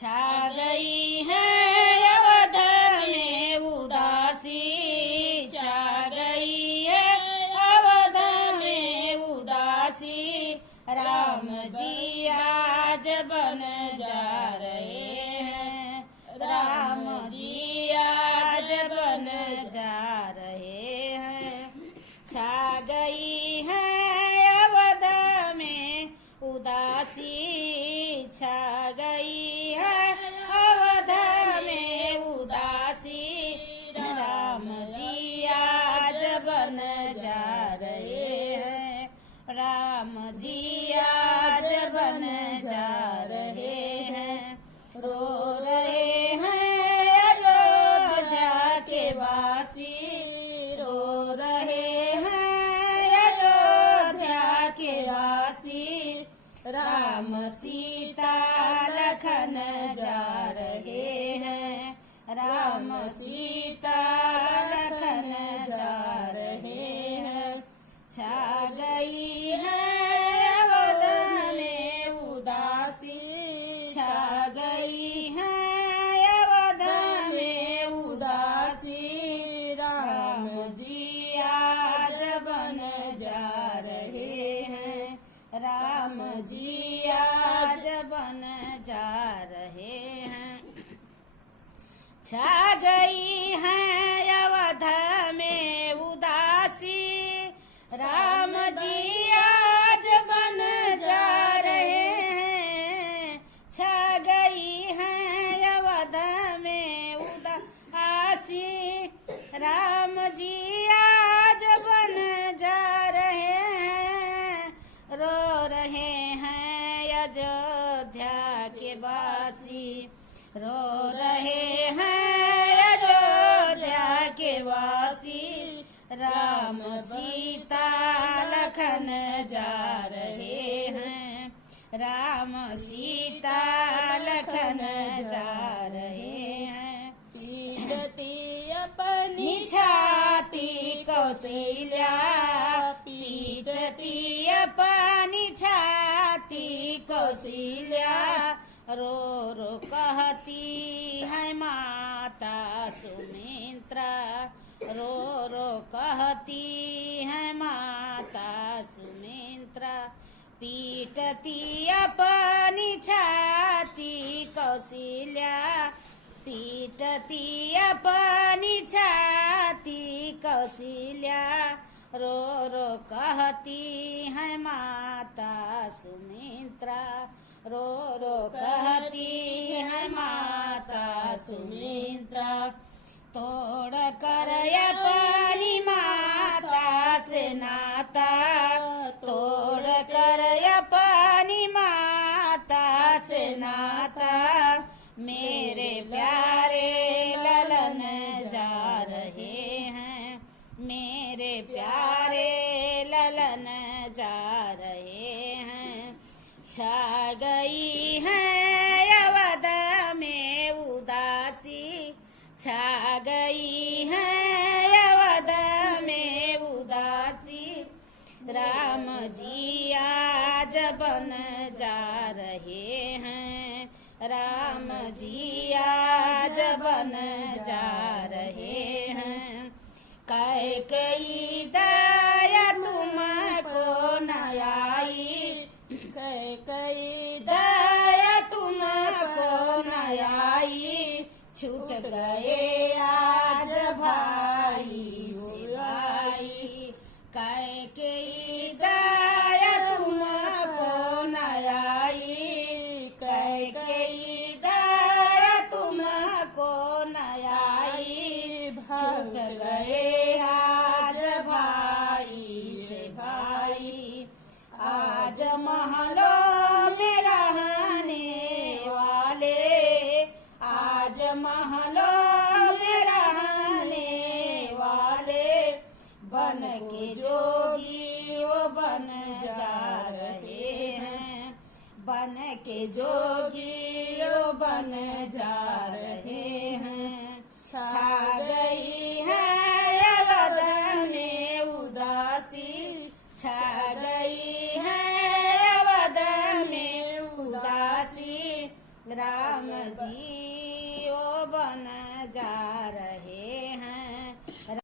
छा गई है अवध में उदासी, छा गई है अवध में उदासी। राम जी आज बन जा रहे हैं, राम जी आज बन जा रहे हैं। छा गई है अवध में उदासी, छा गई है अवध में उदासी। राम जी आज बन जा रहे हैं, राम जी आज बन जा रहे हैं। रो रहे हैं अयोध्या के वासी, रो रहे हैं अयोध्या के वासी। राम सीता लखन जा रहे हैं, राम सीता लखन जा रहे हैं। छा गई है अवध में उदासी, छा गई है अवध में उदासी। राम जी आज बन जा रहे हैं, राम जी आज बन जा रहे हैं। छा गई है अवध में उदासी, राम जी आज बन जा रहे हैं। छा गई है अवध में उदासी, राम जी आज बन जा रहे हैं। रो रहे हैं अयोध्या के वासी, रो रहे हैं अयोध्या के वासी। राम सीता लखन जा रहे हैं, राम सीता लखन जा रहे हैं। पीटती अपनी छाती कौशल्या, पीटती अपनी छाती कौशल्या। रो रो कहती है माता सुमित्रा, रो रो कहती है माता सुमित्रा। पीटती अपनी छाती कौशल्या, पीटती अपनी छाती कौशल्या। रो रो कहती है माता सुमित्रा, रो रो कहती है माता सुमित्रा। तोड़ कर अपनी माता से नाता, तोड़ कर अपनी माता से नाता। मेरे प्यारे ललन जा रहे हैं, मेरे प्यारे ललन जा रहे हैं। छा गई है अवध में उदासी, छा गई है अवध में उदासी। राम जी आज बन जा रहे हैं, राम जी आज बन जा रहे हैं। कैकेयी दया तुमको न आई, कैकेयी दया तुमको न आई। छूट गए आज भाई से भाई, कैकेयी दया तुमको न आई, कैकेयी दया तुमको न आई। छूट गए आज भाई से भाई। आज महलों में रहने वाले, आज महलों में रहने वाले। बन के जोगी वो बन जा रहे हैं, बन के जोगी वो बन जा रहे हैं। छा गई है अवध में उदासी, छा गई है अवध में उदासी। राम जी ओ बन जा रहे